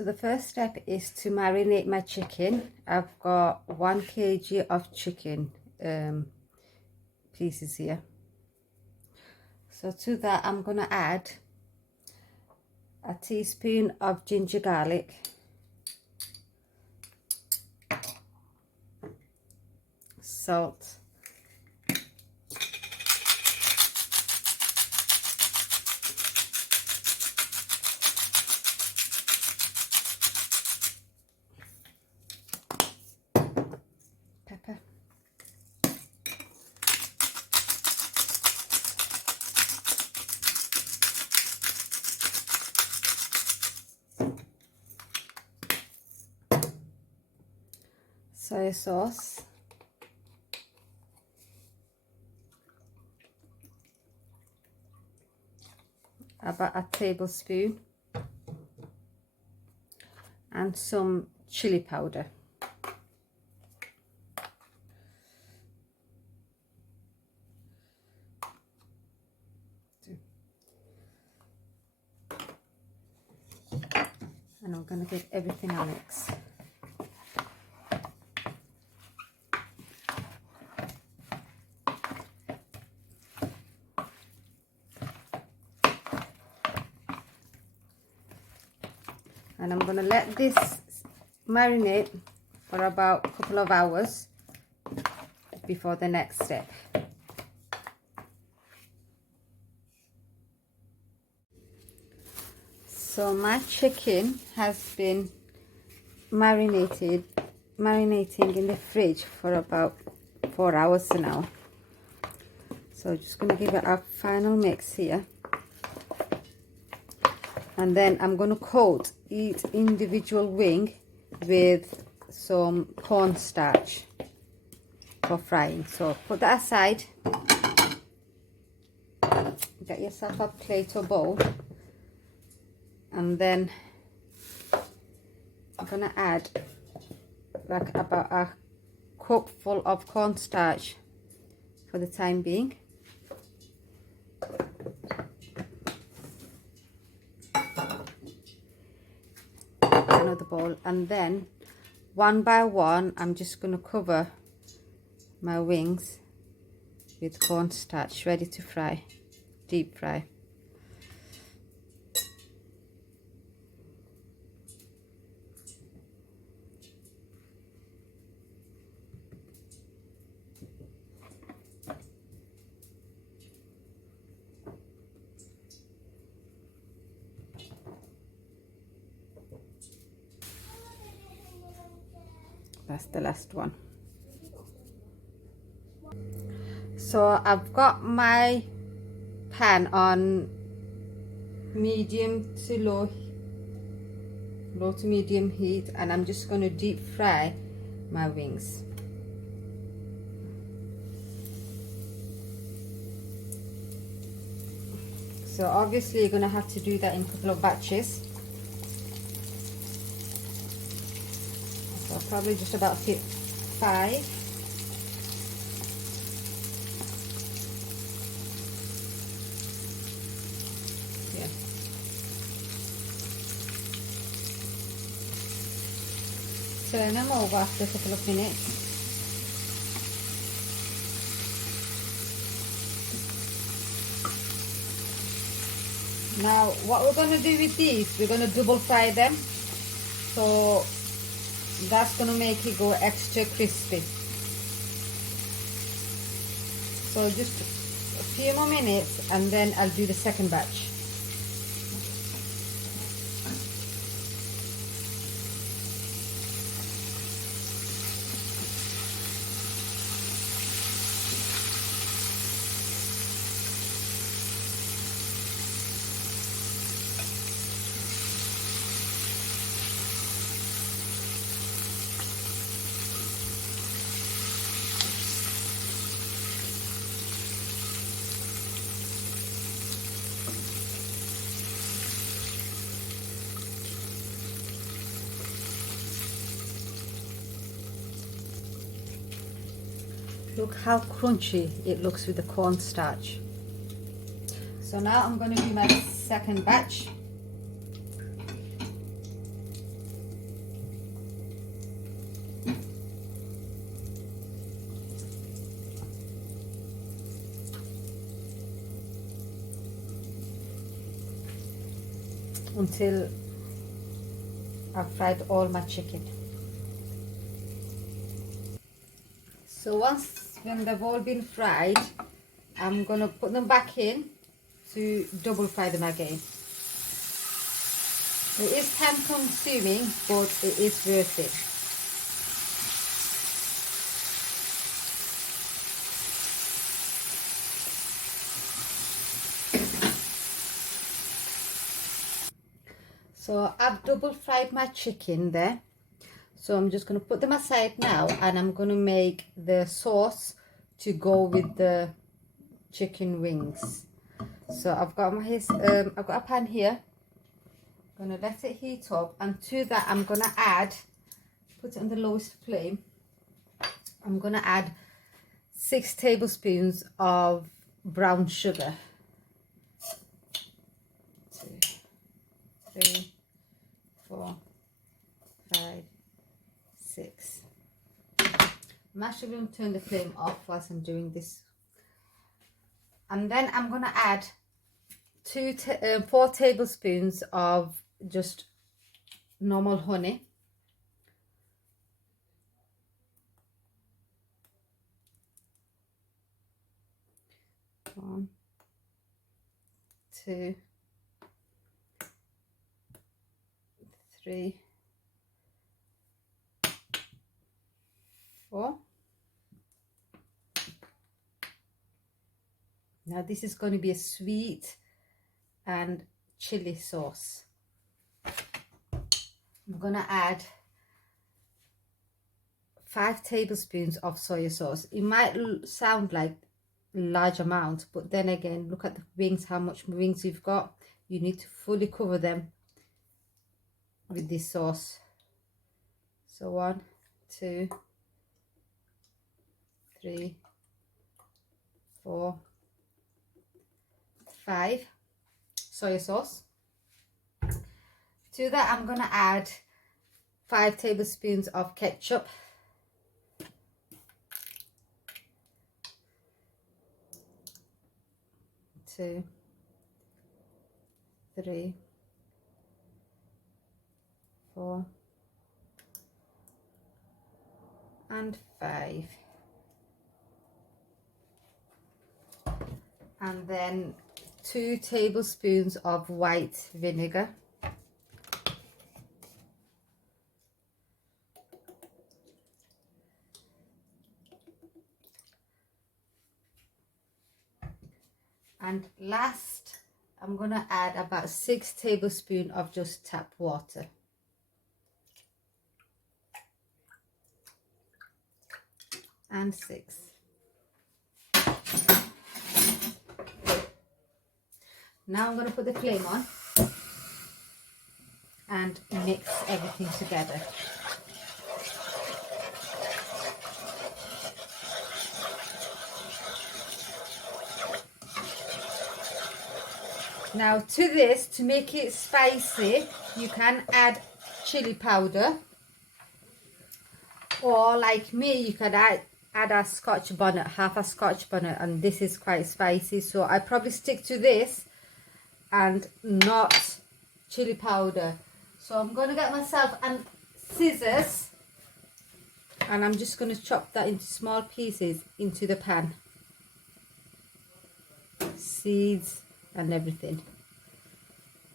So the first step is to marinate my chicken. I've got 1 kg of chicken pieces here. So to that I'm going to add a teaspoon of ginger garlic, salt, pepper, soy sauce, about a tablespoon, and some chili powder. And I'm going to give everything a mix. And I'm going to let this marinate for about a couple of hours before the next step. So my chicken has been marinating in the fridge for about 4 hours now. So just going to give it a final mix here. And then I'm going to coat each individual wing with some cornstarch for frying. So put that aside. Get yourself a plate or bowl. And then I'm going to add like about a cupful of cornstarch for the time being. Another bowl, and then one by one I'm just going to cover my wings with cornstarch ready to fry, deep fry. That's the last one. So I've got my pan on medium to low to medium heat, and I'm just going to deep fry my wings. So obviously you're going to have to do that in a couple of batches. So probably just about 5. Yeah. Turn them over after a couple of minutes. Now what we're going to do with these, we're going to double fry them. So that's going to make it go extra crispy. So just a few more minutes and then I'll do the second batch. Look how crunchy it looks with the cornstarch. So now I'm going to do my second batch. until I've fried all my chicken. So when they've all been fried, I'm gonna put them back in to double fry them again. It is time consuming, but it is worth it. So I've double fried my chicken there. So I'm just going to put them aside now, and I'm going to make the sauce to go with the chicken wings. So I've got a pan here. I'm going to let it heat up, and to that I'm going to add, put it on the lowest flame. I'm going to add 6 tablespoons of brown sugar. 2, 3, 4, 5, 6. I'm actually going to turn the flame off whilst I'm doing this. And then I'm going to add 4 tablespoons of just normal honey. 1, 2, 3, 4. Now this is going to be a sweet and chili sauce. I'm going to add 5 tablespoons of soy sauce. It might sound like a large amount, but then again, look at the wings, how much wings you've got. You need to fully cover them with this sauce. So 1, 2, 3, 4, 5 soy sauce. To that I'm going to add 5 tablespoons of ketchup. 2, 3, 4, and 5. And then 2 tablespoons of white vinegar. And last, I'm going to add about 6 tablespoons of just tap water. And 6. Now I'm going to put the flame on and mix everything together. Now to this, to make it spicy, you can add chili powder, or like me, you could add a scotch bonnet, half a scotch bonnet, and this is quite spicy, so I probably stick to this and not chili powder. So I'm going to get myself and scissors, and I'm just going to chop that into small pieces into the pan. Seeds and everything.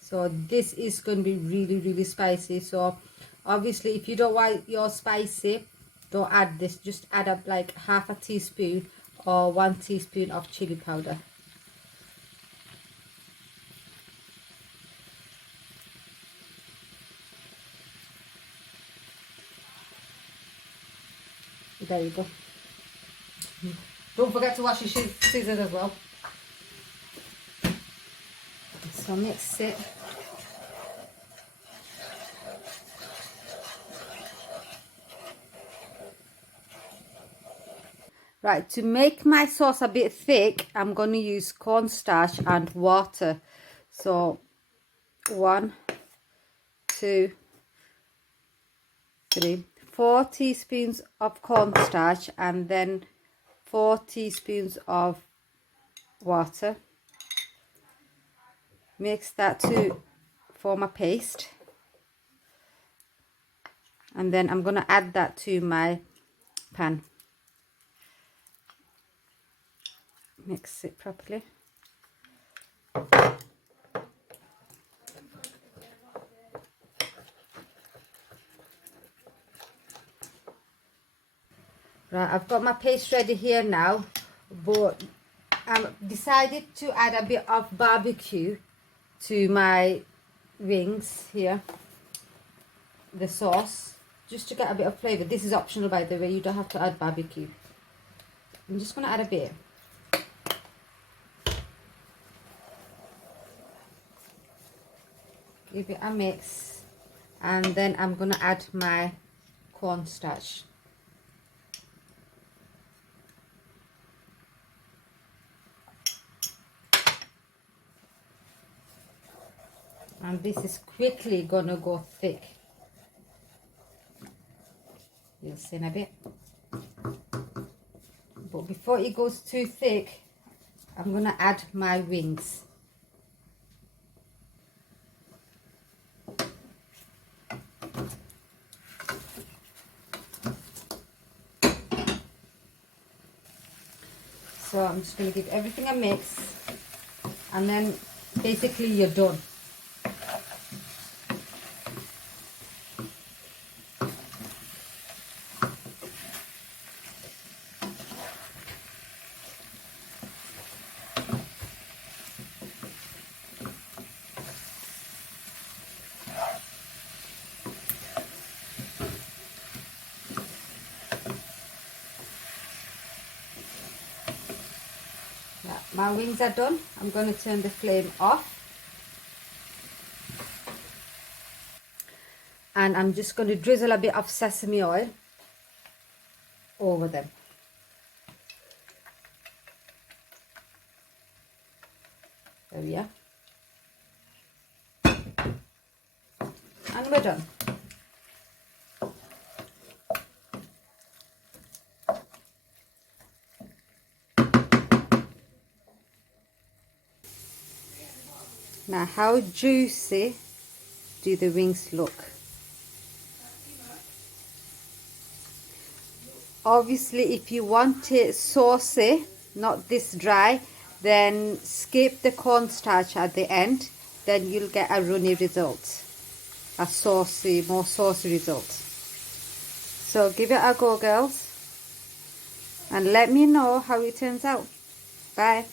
So this is going to be really spicy. So obviously if you don't want your spicy, don't add this. Just add up like half a teaspoon or 1 teaspoon of chili powder. There you go. Don't forget to wash your scissors as well. So mix it. Right, to make my sauce a bit thick, I'm going to use cornstarch and water. So 1, 2, 3, 4 teaspoons of cornstarch, and then 4 teaspoons of water. Mix that to form a paste. And then I'm going to add that to my pan. Mix it properly. Right, I've got my paste ready here now, but I've decided to add a bit of barbecue to my wings here, the sauce, just to get a bit of flavour. This is optional, by the way, you don't have to add barbecue. I'm just going to add a bit. Give it a mix, and then I'm going to add my cornstarch. And this is quickly gonna go thick. You'll see in a bit. But before it goes too thick, I'm gonna add my wings. So I'm just gonna give everything a mix, and then basically you're done. My wings are done. I'm going to turn the flame off, and I'm just going to drizzle a bit of sesame oil over them. There we are. And we're done. Now, how juicy do the wings look? Obviously, if you want it saucy, not this dry, then skip the cornstarch at the end. Then you'll get a runny result, a saucy, more saucy result. So give it a go, girls, and let me know how it turns out. Bye.